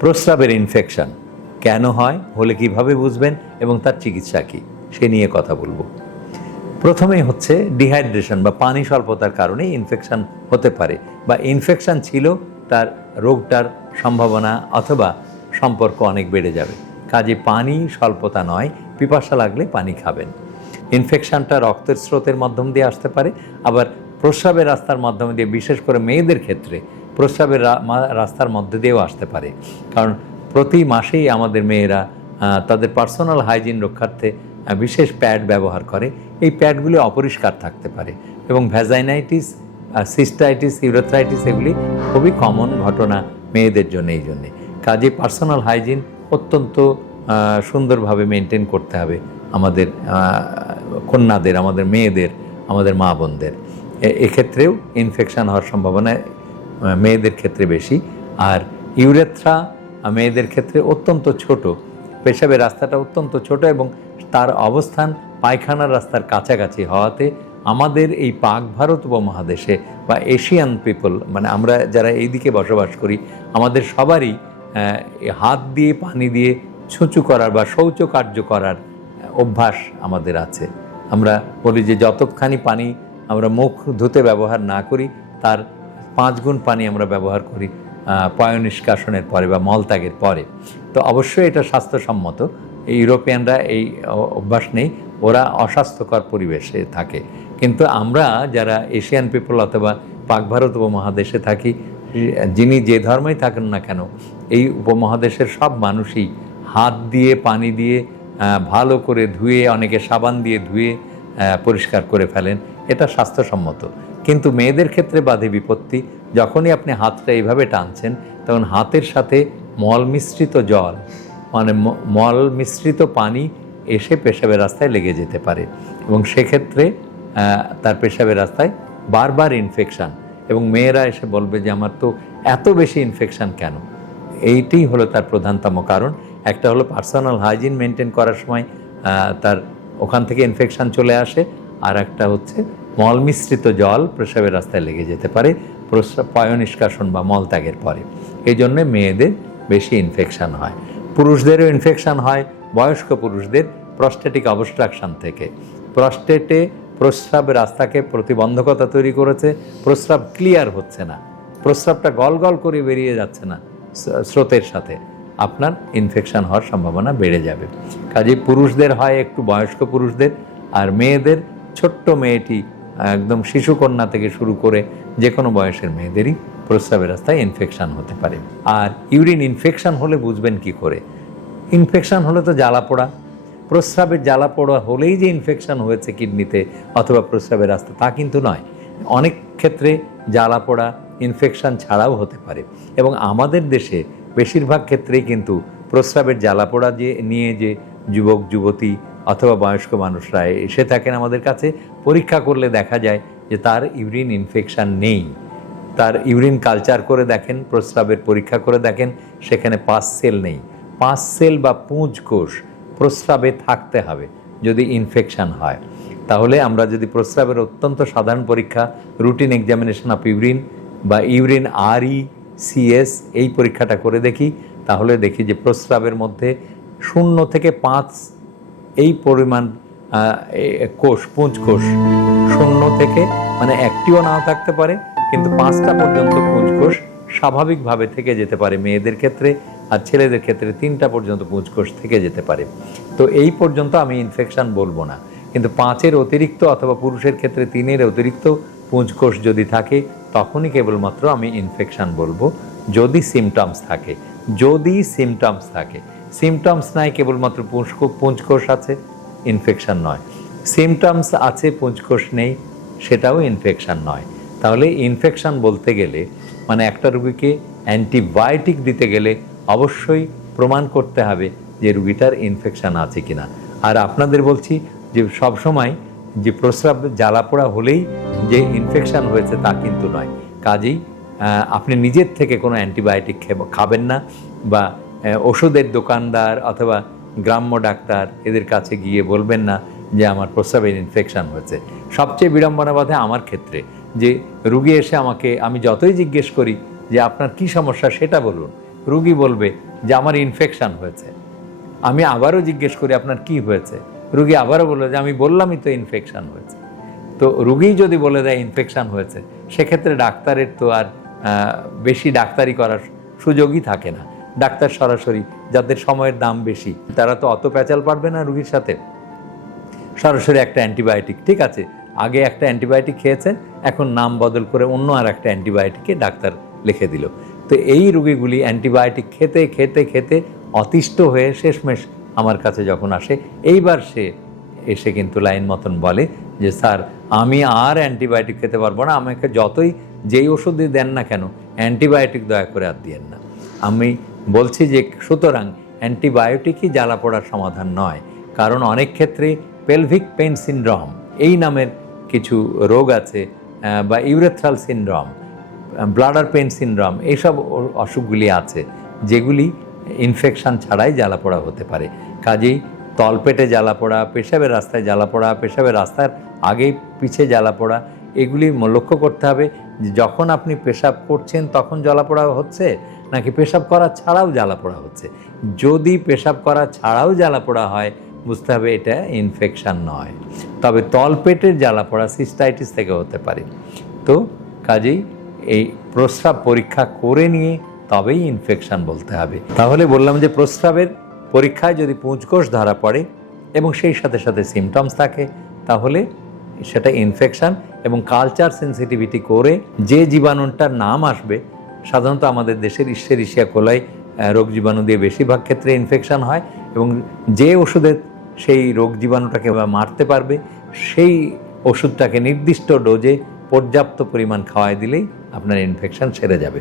প্রস্রাবের ইনফেকশন কেন হয়, হলে কিভাবে বুঝবেন এবং তার চিকিৎসা কী সে নিয়ে কথা বলবো। প্রথমেই হচ্ছে ডিহাইড্রেশন বা পানি স্বল্পতার কারণে ইনফেকশন হতে পারে, বা ইনফেকশন ছিল তার রোগটার সম্ভাবনা অথবা সম্পর্ক অনেক বেড়ে যাবে। কাজে পানি স্বল্পতা নয়, পিপাসা লাগলে পানি খাবেন। ইনফেকশনটা রক্তের স্রোতের মাধ্যম দিয়ে আসতে পারে, আবার প্রস্রাবের রাস্তার মাধ্যমে দিয়ে, বিশেষ করে মেয়েদের ক্ষেত্রে প্রস্রাবের রাস্তার মধ্যে দিয়েও আসতে পারে। কারণ প্রতি মাসেই আমাদের মেয়েরা তাদের পার্সোনাল হাইজিন রক্ষার্থে বিশেষ প্যাড ব্যবহার করে। এই প্যাডগুলি অপরিষ্কার থাকতে পারে এবং ভ্যাজাইনাইটিস, সিস্টাইটিস, ইউরেথ্রাইটিস এগুলি খুবই কমন ঘটনা মেয়েদের জন্য। এই জন্যে কাজে পার্সোনাল হাইজিন অত্যন্ত সুন্দরভাবে মেনটেন করতে হবে আমাদের কন্যাদের, আমাদের মেয়েদের, আমাদের মা বোনদের। এক্ষেত্রেও ইনফেকশান হওয়ার সম্ভাবনা মেয়েদের ক্ষেত্রে বেশি। আর ইউরেথ্রা মেয়েদের ক্ষেত্রে অত্যন্ত ছোট, পেশাবের রাস্তাটা অত্যন্ত ছোট এবং তার অবস্থান পায়খানার রাস্তার কাছাকাছি হওয়াতে আমাদের এই পাক ভারত উপমহাদেশে বা এশিয়ান পিপল, মানে আমরা যারা এই দিকে বসবাস করি, আমাদের সবারই হাত দিয়ে পানি দিয়ে ছুঁচু করার বা শৌচকার্য করার অভ্যাস আমাদের আছে। আমরা বলি যে যতখানি পানি আমরা মুখ ধুতে ব্যবহার না করি তার 5 গুণ পানি আমরা ব্যবহার করি পয়ঃনিষ্কাশনের পরে বা মলত্যাগের পরে। তো অবশ্যই এটা স্বাস্থ্যসম্মত। ইউরোপিয়ানরা এই অভ্যাস নেই, ওরা অস্বাস্থ্যকর পরিবেশে থাকে। কিন্তু আমরা যারা এশিয়ান পিপল অথবা পাক ভারত উপমহাদেশে থাকি, যিনি যে ধর্মেই থাকেন না কেন, এই উপমহাদেশের সব মানুষই হাত দিয়ে পানি দিয়ে ভালো করে ধুয়ে, অনেকে সাবান দিয়ে ধুয়ে পরিষ্কার করে ফেলেন। এটা স্বাস্থ্যসম্মত। কিন্তু মেয়েদের ক্ষেত্রে বাধে বিপত্তি, যখনই আপনি হাতটা এইভাবে টানছেন তখন হাতের সাথে মল মিশ্রিত জল, মানে মল মিশ্রিত পানি এসে পেশাবের রাস্তায় লেগে যেতে পারে এবং সেক্ষেত্রে তার পেশাবের রাস্তায় বারবার ইনফেকশান, এবং মেয়েরা এসে বলবে যে আমার তো এত বেশি ইনফেকশান কেন। এইটাই হলো তার প্রধানতম কারণ। একটা হলো পার্সোনাল হাইজিন মেনটেন করার সময় তার ওখান থেকে ইনফেকশান চলে আসে, আর একটা হচ্ছে মল মিশ্রিত জল প্রস্রাবের রাস্তায় লেগে যেতে পারে পয়ঃনিষ্কাশন বা মলত্যাগের পরে। এই জন্যে মেয়েদের বেশি ইনফেকশান হয়। পুরুষদেরও ইনফেকশান হয়, বয়স্ক পুরুষদের প্রস্টেটিক অবস্ট্রাকশন থেকে। প্রস্টেটে প্রস্রাবের রাস্তাকে প্রতিবন্ধকতা তৈরি করেছে, প্রস্রাব ক্লিয়ার হচ্ছে না, প্রস্রাবটা গল গল করে বেরিয়ে যাচ্ছে না স্রোতের সাথে, আপনার ইনফেকশান হওয়ার সম্ভাবনা বেড়ে যাবে। কাজেই পুরুষদের হয় একটু, বয়স্ক পুরুষদের, আর মেয়েদের ছোট্ট মেয়েটি একদম শিশুকন্যা থেকে শুরু করে যে কোনো বয়সের মেয়েদেরই প্রস্রাবের রাস্তায় ইনফেকশান হতে পারে। আর ইউরিন ইনফেকশান হলে বুঝবেন কি করে? ইনফেকশান হলে তো জ্বালা পোড়া, প্রস্রাবের জ্বালা পোড়া হলেই যে ইনফেকশান হয়েছে কিডনিতে অথবা প্রস্রাবের রাস্তা, তা কিন্তু নয়। অনেক ক্ষেত্রে জ্বালা পোড়া ইনফেকশান ছাড়াও হতে পারে এবং আমাদের দেশে বেশিরভাগ ক্ষেত্রেই কিন্তু প্রস্রাবের জ্বালা পোড়া নিয়ে যে যুবক যুবতী অথবা বয়স্ক মানুষরা এসে থাকেন আমাদের কাছে, পরীক্ষা করলে দেখা যায় যে তার ইউরিন ইনফেকশান নেই। তার ইউরিন কালচার করে দেখেন, প্রস্রাবের পরীক্ষা করে দেখেন, সেখানে পাস সেল নেই। পাস সেল বা পুঁজ কোষ প্রস্রাবে থাকতে হবে যদি ইনফেকশান হয়। তাহলে আমরা যদি প্রস্রাবের অত্যন্ত সাধারণ পরীক্ষা রুটিন এক্সামিনেশন অফ ইউরিন বা ইউরিন RECS এই পরীক্ষাটা করে দেখি, তাহলে দেখি যে প্রস্রাবের মধ্যে 0 থেকে 5 এই পরিমাণ কোষ, পুঁজ কোষ 0 থেকে, মানে একটিও নাও থাকতে পারে, কিন্তু 5টা পর্যন্ত পুঁজ কোষ স্বাভাবিকভাবে থেকে যেতে পারে মেয়েদের ক্ষেত্রে, আর ছেলেদের ক্ষেত্রে 3টা পর্যন্ত পুঁজ কোষ থেকে যেতে পারে। তো এই পর্যন্ত আমি ইনফেকশান বলবো না, কিন্তু 5-এর অতিরিক্ত অথবা পুরুষের ক্ষেত্রে 3-এর অতিরিক্ত পুঁজ কোষ যদি থাকে তখনই কেবলমাত্র আমি ইনফেকশান বলবো, যদি সিমটমস থাকে। যদি সিমটমস থাকে, সিমটমস নাই, কেবলমাত্র পুঁজ কোষ আছে, ইনফেকশান নয়। সিমটমস আছে, পুঁজ কোষ নেই, সেটাও ইনফেকশান নয়। তাহলে ইনফেকশান বলতে গেলে, মানে একটা রুগীকে অ্যান্টিবায়োটিক দিতে গেলে অবশ্যই প্রমাণ করতে হবে যে রুগীটার ইনফেকশান আছে কিনা। আর আপনাদের বলছি যে সবসময় যে প্রস্রাব জ্বালাপোড়া হলেই যে ইনফেকশান হয়েছে তা কিন্তু নয়। কাজেই আপনি নিজের থেকে কোনো অ্যান্টিবায়োটিক খাবেন না, বা ওষুধের দোকানদার অথবা গ্রাম্য ডাক্তার এদের কাছে গিয়ে বলবেন না যে আমার প্রস্রাবের ইনফেকশান হয়েছে। সবচেয়ে বিড়ম্বনা বাধে আমার ক্ষেত্রে যে রুগী এসে আমাকে, আমি যতই জিজ্ঞেস করি যে আপনার কি সমস্যা সেটা বলুন, রুগী বলবে যে আমার ইনফেকশন হয়েছে। আমি আবারও জিজ্ঞেস করি আপনার কি হয়েছে, রুগী আবারও বললো যে আমি বললামই তো ইনফেকশন হয়েছে। তো রুগী যদি বলে দেয় ইনফেকশন হয়েছে, সেক্ষেত্রে ডাক্তারের তো আর বেশি ডাক্তারি করার সুযোগই থাকে না। ডাক্তার সরাসরি, যাদের সময়ের দাম বেশি, তারা তো অত প্যাচাল পারবে না রুগীর সাথে। সরাসরি একটা অ্যান্টিবায়োটিক, ঠিক আছে, আগে একটা অ্যান্টিবায়োটিক খেয়েছেন, এখন নাম বদল করে অন্য আর একটা অ্যান্টিবায়োটিকে ডাক্তার লিখে দিল। তো এই রুগীগুলি অ্যান্টিবায়োটিক খেতে খেতে খেতে অতিষ্ঠ হয়ে শেষমেশ আমার কাছে যখন আসে, এইবার সে এসে কিন্তু লাইন মতন বলে যে স্যার আমি আর অ্যান্টিবায়োটিক খেতে পারবো না, আমাকে যতই যেই ওষুধই দেন না কেন অ্যান্টিবায়োটিক দয়া করে আর দিয়েন না। আমি বলছি যে সুতরাং অ্যান্টিবায়োটিকই জ্বালা পোড়ার সমাধান নয়, কারণ অনেক ক্ষেত্রে পেলভিক পেইন সিনড্রোম এই নামের কিছু রোগ আছে, বা urethral syndrome, bladder pain syndrome, এইসব অসুখগুলি আছে যেগুলি ইনফেকশন ছাড়াই জ্বালাপোড়া হতে পারে। কাজেই তলপেটে জ্বালাপোড়া, পেশাবের রাস্তায় জ্বালাপোড়া, পেশাবের রাস্তার আগেই পিছে জ্বালাপোড়া, এগুলি লক্ষ্য করতে হবে যে যখন আপনি পেশাব করছেন তখন জ্বালাপোড়া হচ্ছে নাকি পেশাব করা ছাড়াও জ্বালাপোড়া হচ্ছে। যদি পেশাব করা ছাড়াও জ্বালাপোড়া হয়, বুঝতে হবে এটা ইনফেকশন নয়। তবে তলপেটের জ্বালাপোড়া সিস্টাইটিস থেকে হতে পারে। তো কাজেই এই প্রস্রাব পরীক্ষা করে নিয়ে তবেই ইনফেকশন বলতে হবে। তাহলে বললাম যে প্রস্রাবের পরীক্ষায় যদি পুঁজকোষ ধরা পড়ে এবং সেই সাথে সাথে সিমটমস থাকে, তাহলে সেটা ইনফেকশন। এবং কালচার সেন্সিটিভিটি করে যে জীবাণুটার নাম আসবে, সাধারণত আমাদের দেশের ইশ্চেরিশিয়া কোলাই রোগ জীবাণু দিয়ে বেশিরভাগ ক্ষেত্রে ইনফেকশন হয়, এবং যে ওষুধে সেই রোগ জীবাণুটাকে মারতে পারবে সেই ওষুধটাকে নির্দিষ্ট ডোজে পর্যাপ্ত পরিমাণ খাওয়াই দিলেই আপনার ইনফেকশন সেরে যাবে।